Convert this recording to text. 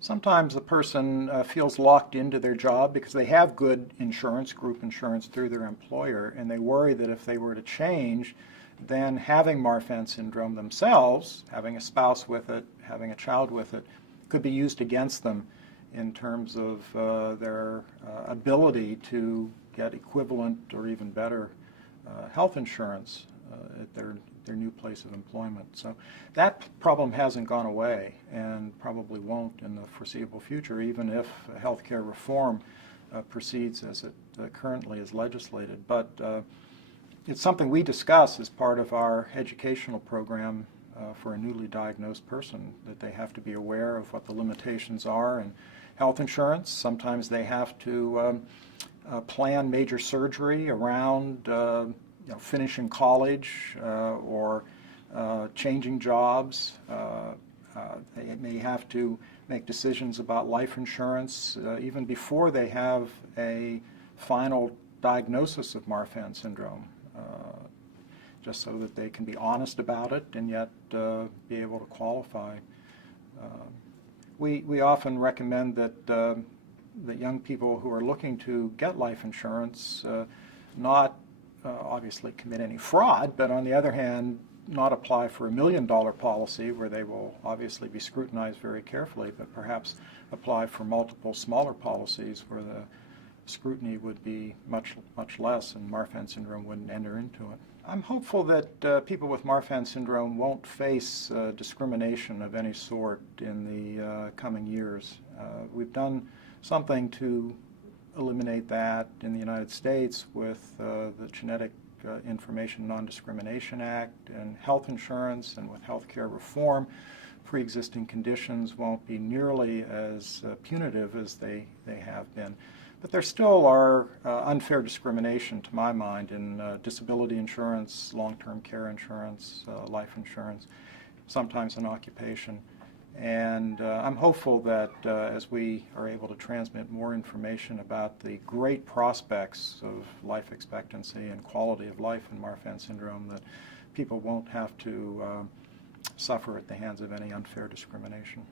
Sometimes the person feels locked into their job because they have good insurance, group insurance through their employer, and they worry that if they were to change, then having Marfan syndrome themselves, having a spouse with it, having a child with it, could be used against them in terms of their ability to get equivalent or even better health insurance at their new place of employment. So that problem hasn't gone away and probably won't in the foreseeable future, even if healthcare reform proceeds as it currently is legislated. But it's something we discuss as part of our educational program for a newly diagnosed person, that they have to be aware of what the limitations are in health insurance. Sometimes they have to plan major surgery around finishing college or changing jobs. They may have to make decisions about life insurance even before they have a final diagnosis of Marfan syndrome, just so that they can be honest about it and yet be able to qualify. We often recommend that young people who are looking to get life insurance not obviously commit any fraud, but on the other hand, not apply for $1 million policy where they will obviously be scrutinized very carefully, but perhaps apply for multiple smaller policies where the scrutiny would be much less and Marfan syndrome wouldn't enter into it. I'm hopeful that people with Marfan syndrome won't face discrimination of any sort in the coming years. We've done something to eliminate that in the United States with the Genetic Information Non-Discrimination Act and health insurance, and with healthcare reform, pre-existing conditions won't be nearly as punitive as they have been. But there still are unfair discrimination, to my mind, in disability insurance, long-term care insurance, life insurance, sometimes in occupation. And I'm hopeful that as we are able to transmit more information about the great prospects of life expectancy and quality of life in Marfan syndrome, that people won't have to suffer at the hands of any unfair discrimination.